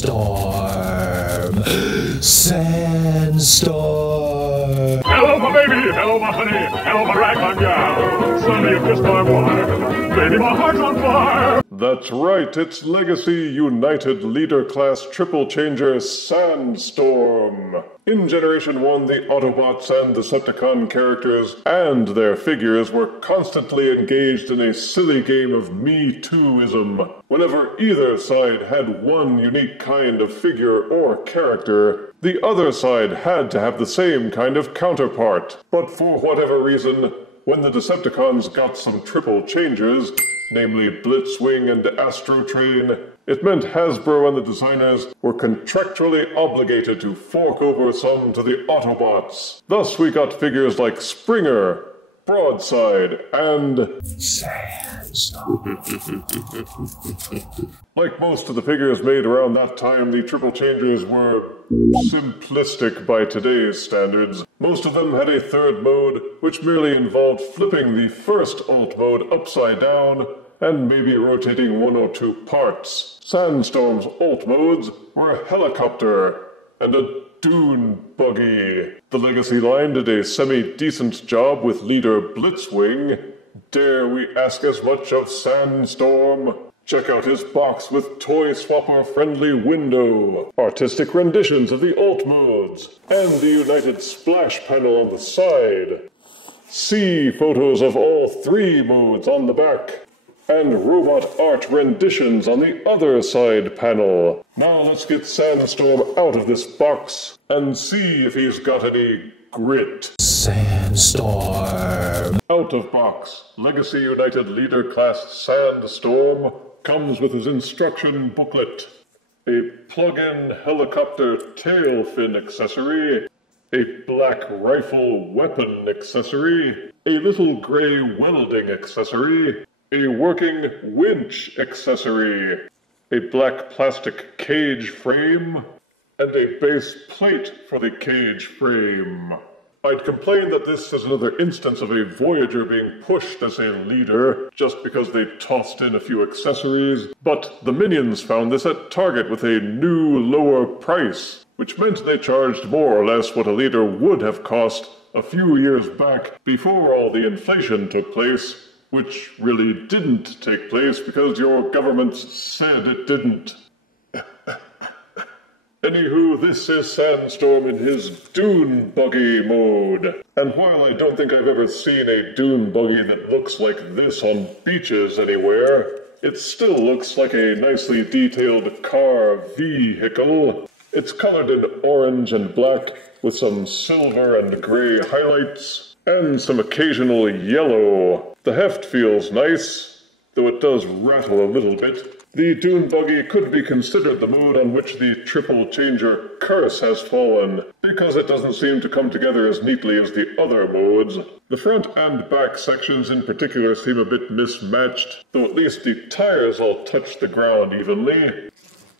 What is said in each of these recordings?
Sandstorm. Sandstorm. Hello, my baby. Hello, my honey. Hello, my ragtime gal. Sonny, you kissed my wife. Baby, my heart's on fire. That's right, it's Legacy United Leader Class Triple Changer Sandstorm. In Generation 1, the Autobots and Decepticon characters and their figures were constantly engaged in a silly game of Me Too-ism. Whenever either side had one unique kind of figure or character, the other side had to have the same kind of counterpart. But for whatever reason, when the Decepticons got some triple changers, namely Blitzwing and Astrotrain, it meant Hasbro and the designers were contractually obligated to fork over some to the Autobots. Thus we got figures like Springer, Broadside, and Sandstorm. Like most of the figures made around that time, the Triple Changers were simplistic by today's standards. Most of them had a third mode, which merely involved flipping the first alt mode upside down and maybe rotating one or two parts. Sandstorm's alt modes were a helicopter and a dune buggy. The Legacy line did a semi-decent job with leader Blitzwing. Dare we ask as much of Sandstorm? Check out his box with toy swapper friendly window, artistic renditions of the alt modes, and the united splash panel on the side. See photos of all three modes on the back, and robot art renditions on the other side panel. Now let's get Sandstorm out of this box and see if he's got any grit. Sandstorm. Out of box, Legacy United Leader Class Sandstorm comes with his instruction booklet, a plug-in helicopter tail fin accessory, a black rifle weapon accessory, a little gray welding accessory, a working winch accessory, a black plastic cage frame, and a base plate for the cage frame. I'd complain that this is another instance of a Voyager being pushed as a leader just because they tossed in a few accessories, but the Minions found this at Target with a new lower price, which meant they charged more or less what a leader would have cost a few years back before all the inflation took place, which really didn't take place because your governments said it didn't. Anywho, this is Sandstorm in his dune buggy mode. And while I don't think I've ever seen a dune buggy that looks like this on beaches anywhere, it still looks like a nicely detailed car vehicle. It's colored in orange and black with some silver and gray highlights and some occasional yellow. The heft feels nice, though it does rattle a little bit. The dune buggy could be considered the mode on which the triple changer curse has fallen, because it doesn't seem to come together as neatly as the other modes. The front and back sections in particular seem a bit mismatched, though at least the tires all touch the ground evenly.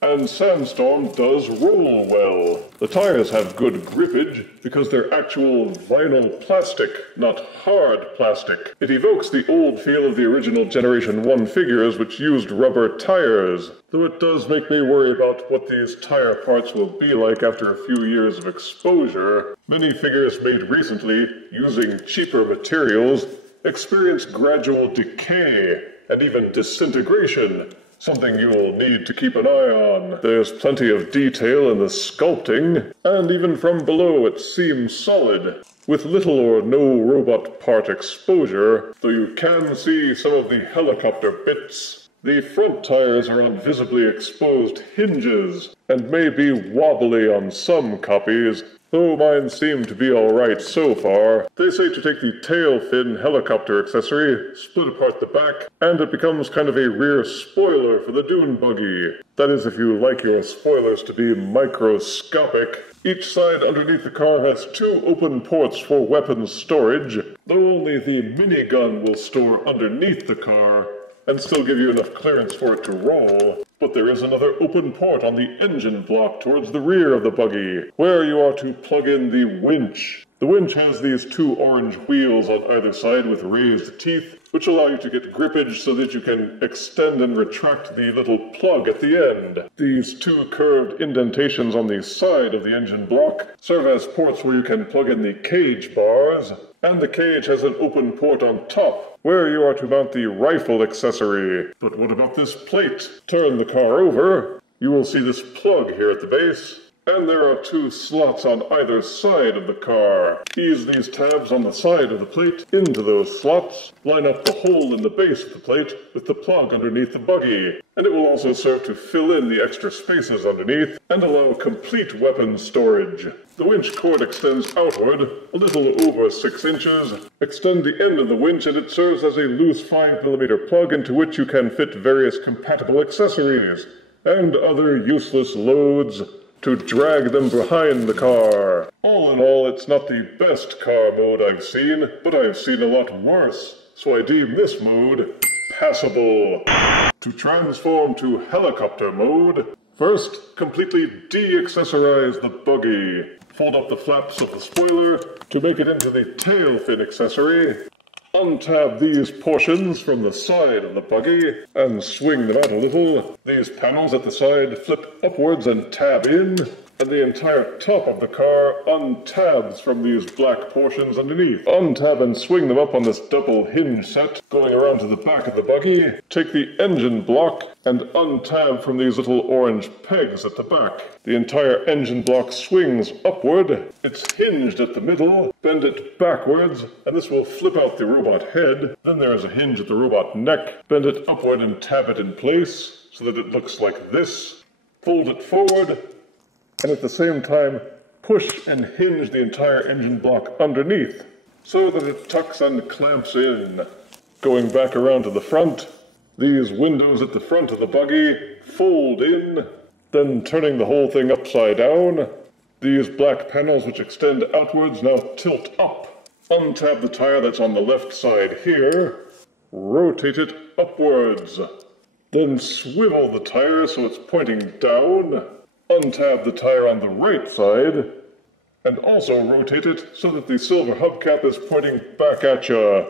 And Sandstorm does roll well. The tires have good grippage because they're actual vinyl plastic, not hard plastic. It evokes the old feel of the original Generation 1 figures which used rubber tires, though it does make me worry about what these tire parts will be like after a few years of exposure. Many figures made recently, using cheaper materials, experience gradual decay and even disintegration, something you'll need to keep an eye on. There's plenty of detail in the sculpting, and even from below it seems solid, with little or no robot part exposure, though you can see some of the helicopter bits. The front tires are on visibly exposed hinges, and may be wobbly on some copies, though mine seem to be alright so far. They say to take the tail fin helicopter accessory, split apart the back, and it becomes kind of a rear spoiler for the dune buggy. That is if you like your spoilers to be microscopic. Each side underneath the car has two open ports for weapons storage, though only the minigun will store underneath the car, and still give you enough clearance for it to roll. But there is another open port on the engine block towards the rear of the buggy, where you are to plug in the winch. The winch has these two orange wheels on either side with raised teeth, which allow you to get grippage so that you can extend and retract the little plug at the end. These two curved indentations on the side of the engine block serve as ports where you can plug in the cage bars, and the cage has an open port on top, where you are to mount the rifle accessory. But what about this plate? Turn the car over. You will see this plug here at the base. And there are two slots on either side of the car. Ease these tabs on the side of the plate into those slots, line up the hole in the base of the plate with the plug underneath the buggy, and it will also serve to fill in the extra spaces underneath and allow complete weapon storage. The winch cord extends outward a little over 6 inches. Extend the end of the winch and it serves as a loose 5mm plug into which you can fit various compatible accessories and other useless loads to drag them behind the car. All in all, it's not the best car mode I've seen, but I've seen a lot worse, so I deem this mode passable. To transform to helicopter mode, first, completely de-accessorize the buggy. Fold up the flaps of the spoiler to make it into the tail fin accessory. Untab these portions from the side of the buggy and swing them out a little. These panels at the side flip upwards and tab in, and the entire top of the car untabs from these black portions underneath. Untab and swing them up on this double hinge set going around to the back of the buggy. Take the engine block and untab from these little orange pegs at the back. The entire engine block swings upward. It's hinged at the middle. Bend it backwards, and this will flip out the robot head. Then there is a hinge at the robot neck. Bend it upward and tab it in place so that it looks like this. Fold it forward, and at the same time, push and hinge the entire engine block underneath so that it tucks and clamps in. Going back around to the front, these windows at the front of the buggy fold in, then turning the whole thing upside down. These black panels which extend outwards now tilt up. Untab the tire that's on the left side here, rotate it upwards. Then swivel the tire so it's pointing down. Untab the tire on the right side, and also rotate it so that the silver hubcap is pointing back at you.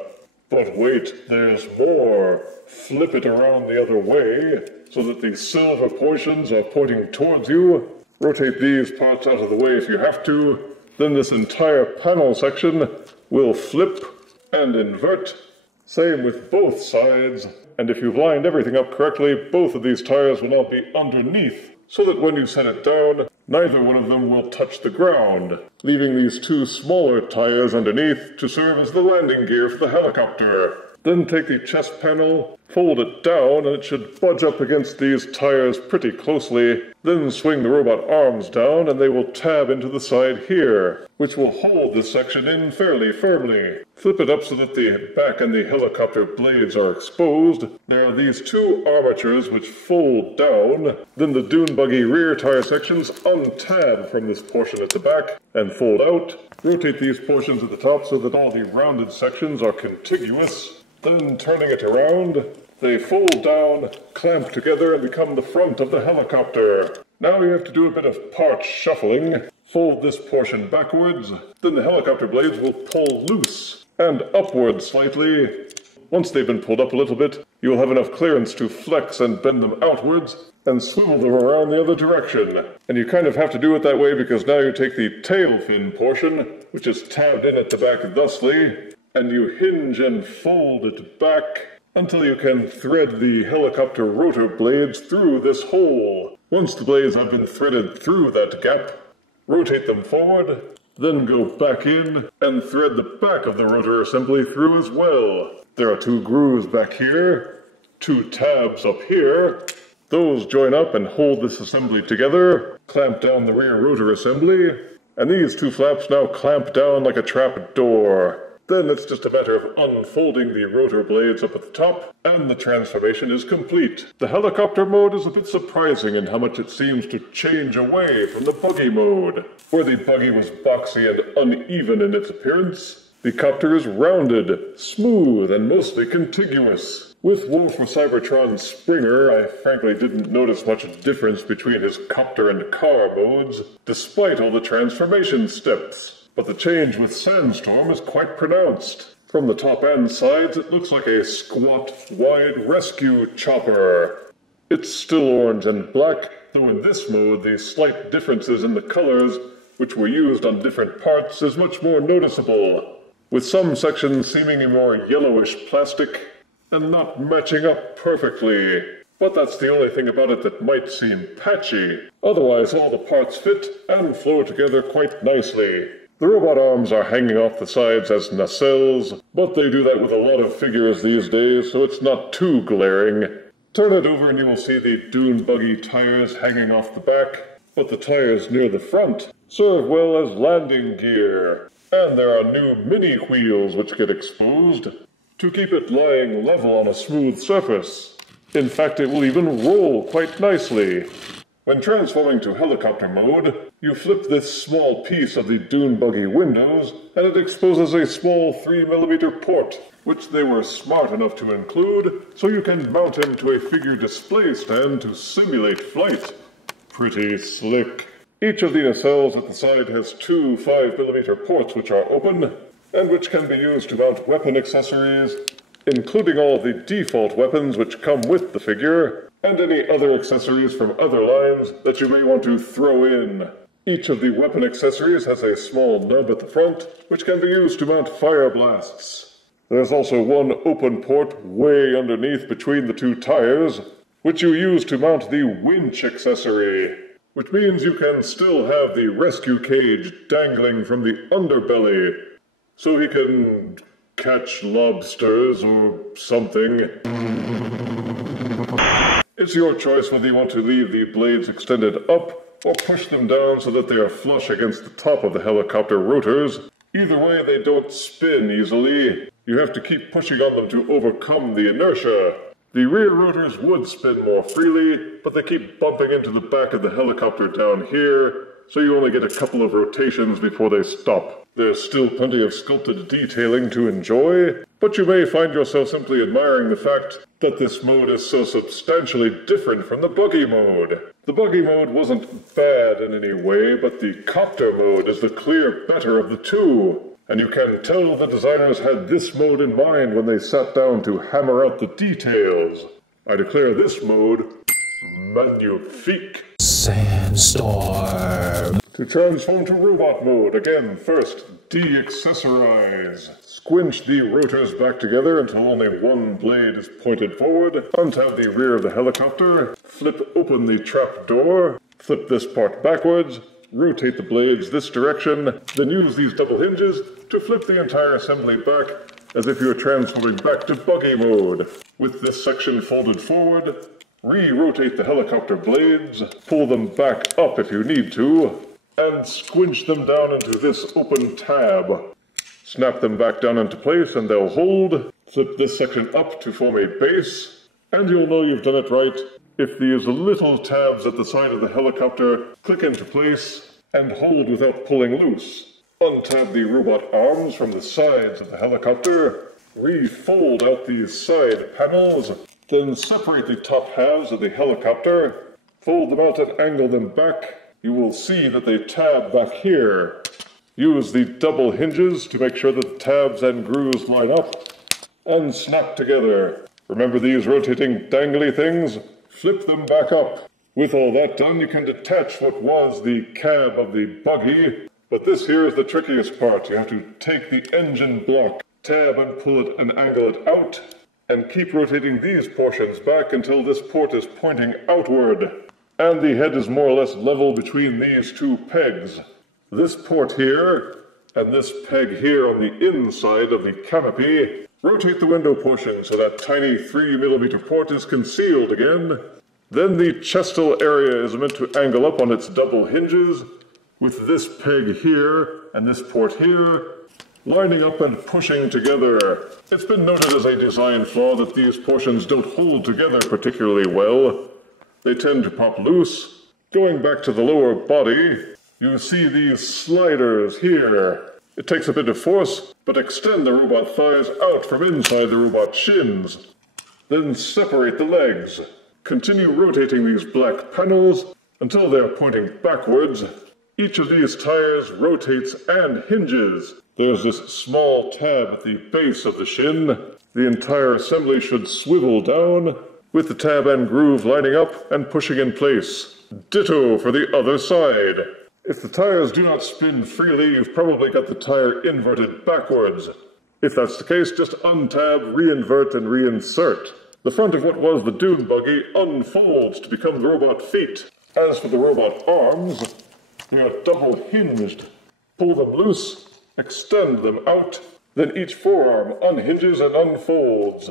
But wait, there's more. Flip it around the other way so that the silver portions are pointing towards you. Rotate these parts out of the way if you have to. Then this entire panel section will flip and invert. Same with both sides. And if you've lined everything up correctly, both of these tires will now be underneath, so that when you set it down, neither one of them will touch the ground, leaving these two smaller tires underneath to serve as the landing gear for the helicopter. Then take the chest panel, fold it down, and it should budge up against these tires pretty closely. Then swing the robot arms down, and they will tab into the side here, which will hold this section in fairly firmly. Flip it up so that the back and the helicopter blades are exposed. There are these two armatures which fold down. Then the dune buggy rear tire sections untab from this portion at the back and fold out. Rotate these portions at the top so that all the rounded sections are contiguous. Then turning it around, they fold down, clamp together, and become the front of the helicopter. Now you have to do a bit of part shuffling. Fold this portion backwards, then the helicopter blades will pull loose and upward slightly. Once they've been pulled up a little bit, you will have enough clearance to flex and bend them outwards and swivel them around the other direction. And you kind of have to do it that way because now you take the tail fin portion, which is tabbed in at the back thusly, and you hinge and fold it back until you can thread the helicopter rotor blades through this hole. Once the blades have been threaded through that gap, rotate them forward, then go back in and thread the back of the rotor assembly through as well. There are two grooves back here, two tabs up here. Those join up and hold this assembly together, clamp down the rear rotor assembly, and these two flaps now clamp down like a trap door. Then it's just a matter of unfolding the rotor blades up at the top, and the transformation is complete. The helicopter mode is a bit surprising in how much it seems to change away from the buggy mode. Where the buggy was boxy and uneven in its appearance, the copter is rounded, smooth, and mostly contiguous. With Wolf for Cybertron's Springer, I frankly didn't notice much difference between his copter and car modes, despite all the transformation steps. But the change with Sandstorm is quite pronounced. From the top and sides, it looks like a squat, wide rescue chopper. It's still orange and black, though in this mode the slight differences in the colors, which were used on different parts, is much more noticeable, with some sections seeming a more yellowish plastic and not matching up perfectly. But that's the only thing about it that might seem patchy. Otherwise, all the parts fit and flow together quite nicely. The robot arms are hanging off the sides as nacelles, but they do that with a lot of figures these days, so it's not too glaring. Turn it over and you will see the dune buggy tires hanging off the back, but the tires near the front serve well as landing gear. And there are new mini wheels which get exposed to keep it lying level on a smooth surface. In fact, it will even roll quite nicely. When transforming to helicopter mode, you flip this small piece of the dune buggy windows, and it exposes a small 3mm port, which they were smart enough to include, so you can mount him to a figure display stand to simulate flight. Pretty slick. Each of the nacelles at the side has two 5mm ports which are open, and which can be used to mount weapon accessories, including all of the default weapons which come with the figure, and any other accessories from other lines that you may want to throw in. Each of the weapon accessories has a small nub at the front, which can be used to mount fire blasts. There's also one open port way underneath between the two tires, which you use to mount the winch accessory, which means you can still have the rescue cage dangling from the underbelly, so he can catch lobsters or something. It's your choice whether you want to leave the blades extended up or push them down so that they are flush against the top of the helicopter rotors. Either way, they don't spin easily. You have to keep pushing on them to overcome the inertia. The rear rotors would spin more freely, but they keep bumping into the back of the helicopter down here, so you only get a couple of rotations before they stop. There's still plenty of sculpted detailing to enjoy, but you may find yourself simply admiring the fact that this mode is so substantially different from the buggy mode. The buggy mode wasn't bad in any way, but the copter mode is the clear better of the two. And you can tell the designers had this mode in mind when they sat down to hammer out the details. I declare this mode magnifique. Sandstorm. To transform to robot mode, again, first, de-accessorize. Squinch the rotors back together until only one blade is pointed forward. Untab the rear of the helicopter. Flip open the trap door. Flip this part backwards. Rotate the blades this direction. Then use these double hinges to flip the entire assembly back as if you were transforming back to buggy mode. With this section folded forward, re-rotate the helicopter blades, pull them back up if you need to, and squinch them down into this open tab. Snap them back down into place and they'll hold. Flip this section up to form a base, and you'll know you've done it right if these little tabs at the side of the helicopter click into place and hold without pulling loose. Untab the robot arms from the sides of the helicopter, refold out these side panels, then separate the top halves of the helicopter, fold them out and angle them back. You will see that they tab back here. Use the double hinges to make sure that the tabs and grooves line up and snap together. Remember these rotating dangly things? Flip them back up. With all that done, you can detach what was the cab of the buggy, but this here is the trickiest part. You have to take the engine block, tab and pull it and angle it out, and keep rotating these portions back until this port is pointing outward, and the head is more or less level between these two pegs. This port here, and this peg here on the inside of the canopy. Rotate the window portion so that tiny 3mm port is concealed again. Then the chestal area is meant to angle up on its double hinges, with this peg here and this port here lining up and pushing together. It's been noted as a design flaw that these portions don't hold together particularly well. They tend to pop loose. Going back to the lower body, you see these sliders here. It takes a bit of force, but extend the robot thighs out from inside the robot shins. Then separate the legs. Continue rotating these black panels until they are pointing backwards. Each of these tires rotates and hinges. There's this small tab at the base of the shin. The entire assembly should swivel down, with the tab and groove lining up and pushing in place. Ditto for the other side. If the tires do not spin freely, you've probably got the tire inverted backwards. If that's the case, just untab, reinvert, and reinsert. The front of what was the dune buggy unfolds to become the robot feet. As for the robot arms, they are double hinged. Pull them loose, extend them out, then each forearm unhinges and unfolds.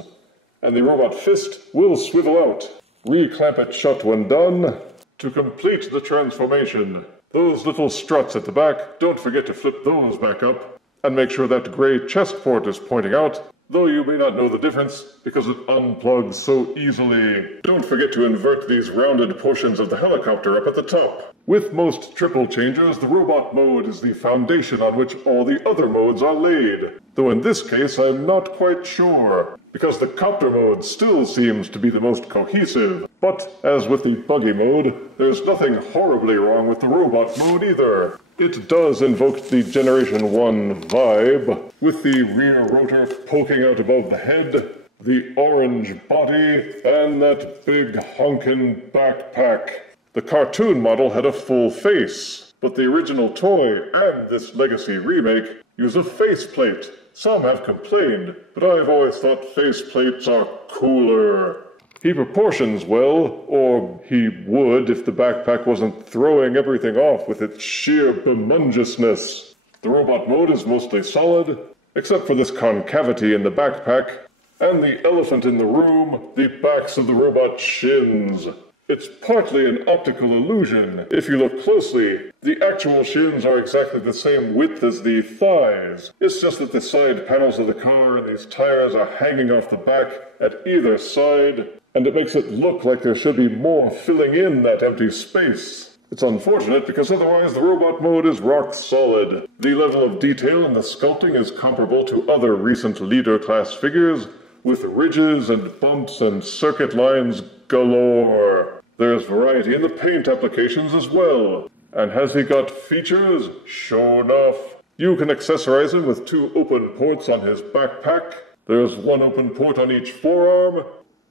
And the robot fist will swivel out. Reclamp it shut when done to complete the transformation. Those little struts at the back, don't forget to flip those back up. And make sure that gray chest port is pointing out, though you may not know the difference because it unplugs so easily. Don't forget to invert these rounded portions of the helicopter up at the top. With most triple changers, the robot mode is the foundation on which all the other modes are laid. Though in this case, I'm not quite sure, because the copter mode still seems to be the most cohesive. But, as with the buggy mode, there's nothing horribly wrong with the robot mode either. It does invoke the Generation 1 vibe, with the rear rotor poking out above the head, the orange body, and that big honkin' backpack. The cartoon model had a full face, but the original toy and this Legacy remake use a faceplate. Some have complained, but I've always thought faceplates are cooler. He proportions well, or he would if the backpack wasn't throwing everything off with its sheer bemungeousness. The robot mode is mostly solid, except for this concavity in the backpack, and the elephant in the room, the backs of the robot's shins. It's partly an optical illusion. If you look closely, the actual shins are exactly the same width as the thighs. It's just that the side panels of the car and these tires are hanging off the back at either side, and it makes it look like there should be more filling in that empty space. It's unfortunate because otherwise the robot mode is rock solid. The level of detail in the sculpting is comparable to other recent leader class figures, with ridges and bumps and circuit lines galore. There's variety in the paint applications as well. And has he got features? Sure enough. You can accessorize him with 2 open ports on his backpack. There's 1 open port on each forearm,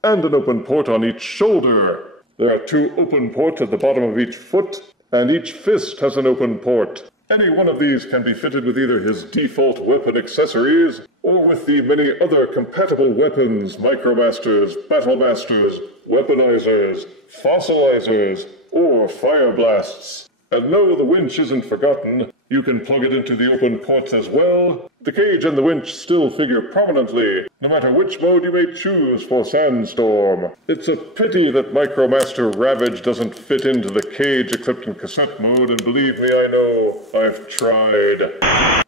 and an open port on each shoulder. There are 2 open ports at the bottom of each foot, and each fist has an open port. Any one of these can be fitted with either his default weapon accessories, or with the many other compatible weapons, Micromasters, Battlemasters, Weaponizers, Fossilizers, or Fire Blasts. And no, the winch isn't forgotten. You can plug it into the open ports as well. The cage and the winch still figure prominently, no matter which mode you may choose for Sandstorm. It's a pity that Micromaster Ravage doesn't fit into the cage except in cassette mode, and believe me, I know, I've tried.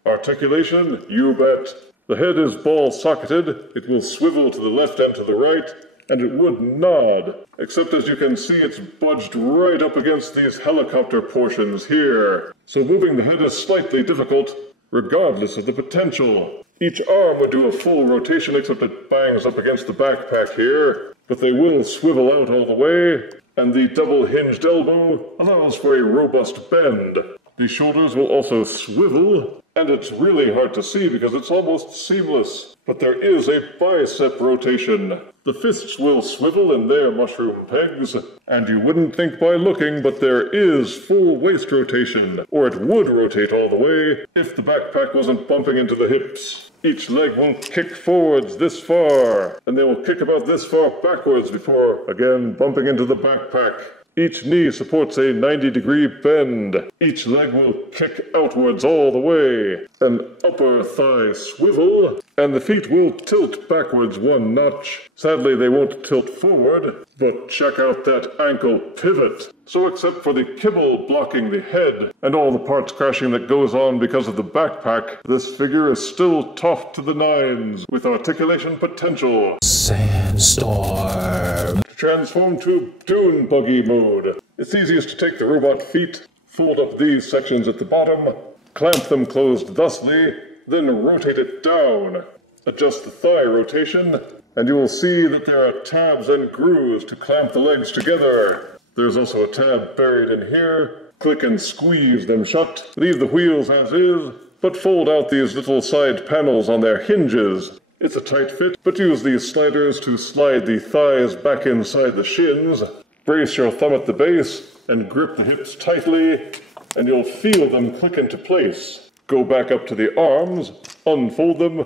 Articulation? You bet. The head is ball-socketed, it will swivel to the left and to the right, and it would nod, except as you can see it's budged right up against these helicopter portions here. So moving the head is slightly difficult, regardless of the potential. Each arm would do a full rotation except it bangs up against the backpack here, but they will swivel out all the way, and the double-hinged elbow allows for a robust bend. The shoulders will also swivel, and it's really hard to see because it's almost seamless. But there is a bicep rotation. The fists will swivel in their mushroom pegs, and you wouldn't think by looking, but there is full waist rotation, or it would rotate all the way if the backpack wasn't bumping into the hips. Each leg will kick forwards this far, and they will kick about this far backwards before, again, bumping into the backpack. Each knee supports a 90-degree bend. Each leg will kick outwards all the way. An upper thigh swivel, and the feet will tilt backwards 1 notch. Sadly, they won't tilt forward, but check out that ankle pivot. So except for the kibble blocking the head, and all the parts crashing that goes on because of the backpack, this figure is still tough to the nines, with articulation potential. Sandstorm. Transform to Dune Buggy mode. It's easiest to take the robot feet, fold up these sections at the bottom, clamp them closed thusly, then rotate it down. Adjust the thigh rotation, and you will see that there are tabs and grooves to clamp the legs together. There's also a tab buried in here. Click and squeeze them shut. Leave the wheels as is, but fold out these little side panels on their hinges. It's a tight fit, but use these sliders to slide the thighs back inside the shins. Brace your thumb at the base and grip the hips tightly, and you'll feel them click into place. Go back up to the arms, unfold them,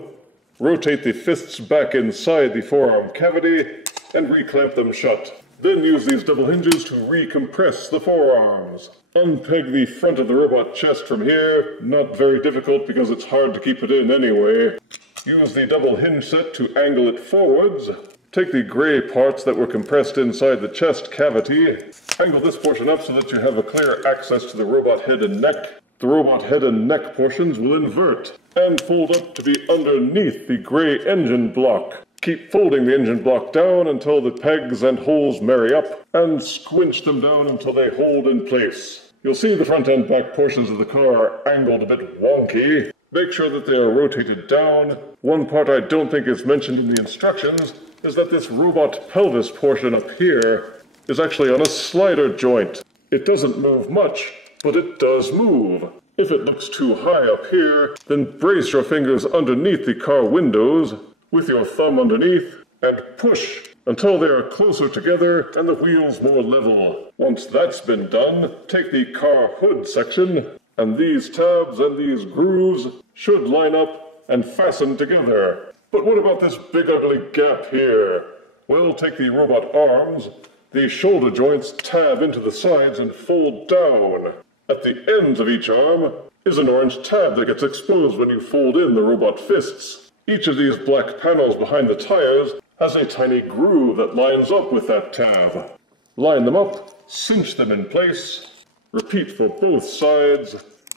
rotate the fists back inside the forearm cavity, and reclamp them shut. Then use these double hinges to recompress the forearms. Unpeg the front of the robot chest from here. Not very difficult because it's hard to keep it in anyway. Use the double hinge set to angle it forwards. Take the gray parts that were compressed inside the chest cavity. Angle this portion up so that you have a clear access to the robot head and neck. The robot head and neck portions will invert and fold up to be underneath the gray engine block. Keep folding the engine block down until the pegs and holes marry up, and squinch them down until they hold in place. You'll see the front and back portions of the car angled a bit wonky. Make sure that they are rotated down. One part I don't think is mentioned in the instructions is that this robot pelvis portion up here is actually on a slider joint. It doesn't move much, but it does move. If it looks too high up here, then brace your fingers underneath the car windows with your thumb underneath and push until they are closer together and the wheels more level. Once that's been done, take the car hood section, and these tabs and these grooves should line up and fasten together. But what about this big ugly gap here? Well, take the robot arms. The shoulder joints tab into the sides and fold down. At the ends of each arm is an orange tab that gets exposed when you fold in the robot fists. Each of these black panels behind the tires has a tiny groove that lines up with that tab. Line them up, cinch them in place, repeat for both sides.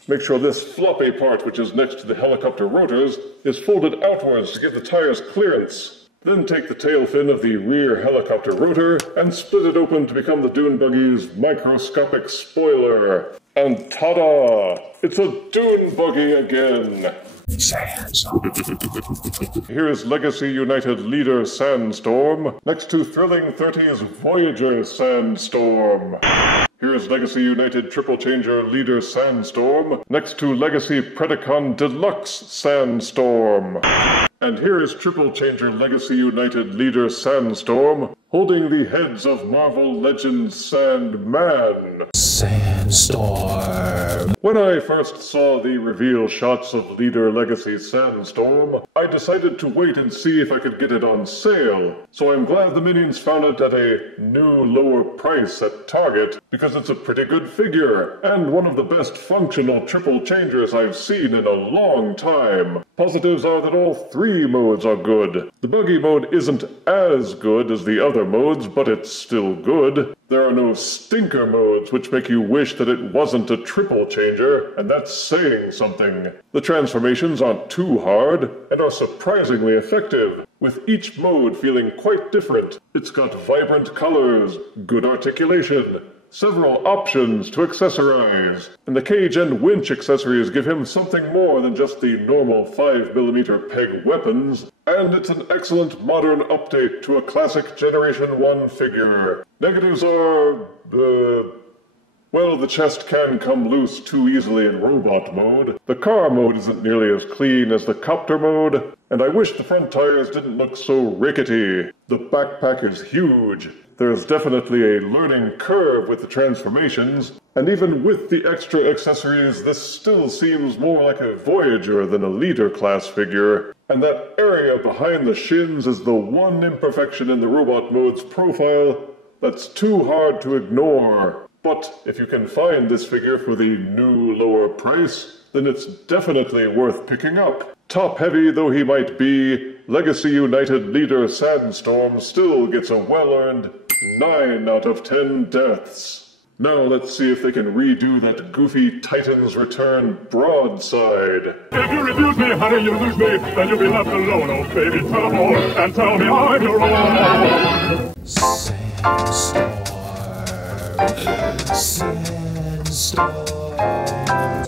Make sure this floppy part, which is next to the helicopter rotors, is folded outwards to give the tires clearance. Then take the tail fin of the rear helicopter rotor and split it open to become the dune buggy's microscopic spoiler. And ta-da! It's a dune buggy again! Sandstorm. Here is Legacy United Leader Sandstorm, next to Thrilling 30's Voyager Sandstorm. Here is Legacy United Triple Changer Leader Sandstorm, next to Legacy Predacon Deluxe Sandstorm. And here is Triple Changer Legacy United Leader Sandstorm, holding the heads of Marvel Legends Sandman. Sandstorm. When I first saw the reveal shots of Leader Legacy Sandstorm, I decided to wait and see if I could get it on sale. So I'm glad the minions found it at a new lower price at Target, because it's a pretty good figure, and one of the best functional triple changers I've seen in a long time. Positives are that all three modes are good. The buggy mode isn't as good as the other modes, but it's still good. There are no stinker modes, which make you wish that it wasn't a triple changer, and that's saying something. The transformations aren't too hard, and are surprisingly effective, with each mode feeling quite different. It's got vibrant colors, good articulation, several options to accessorize, and the cage and winch accessories give him something more than just the normal 5mm peg weapons, and it's an excellent modern update to a classic Generation 1 figure. Negatives are, well, the chest can come loose too easily in robot mode. The car mode isn't nearly as clean as the copter mode, and I wish the front tires didn't look so rickety. The backpack is huge. There's definitely a learning curve with the transformations, and even with the extra accessories, this still seems more like a Voyager than a Leader class figure. And that area behind the shins is the one imperfection in the robot mode's profile that's too hard to ignore. But if you can find this figure for the new lower price, then it's definitely worth picking up. Top-heavy though he might be, Legacy United Leader Sandstorm still gets a well-earned 9 out of 10 deaths. Now let's see if they can redo that goofy Titan's Return broadside. If you refuse me, honey, you lose me, then you'll be left alone. Oh, baby, tell them all, and tell me I'm your own. Sandstorm. Sandstorm.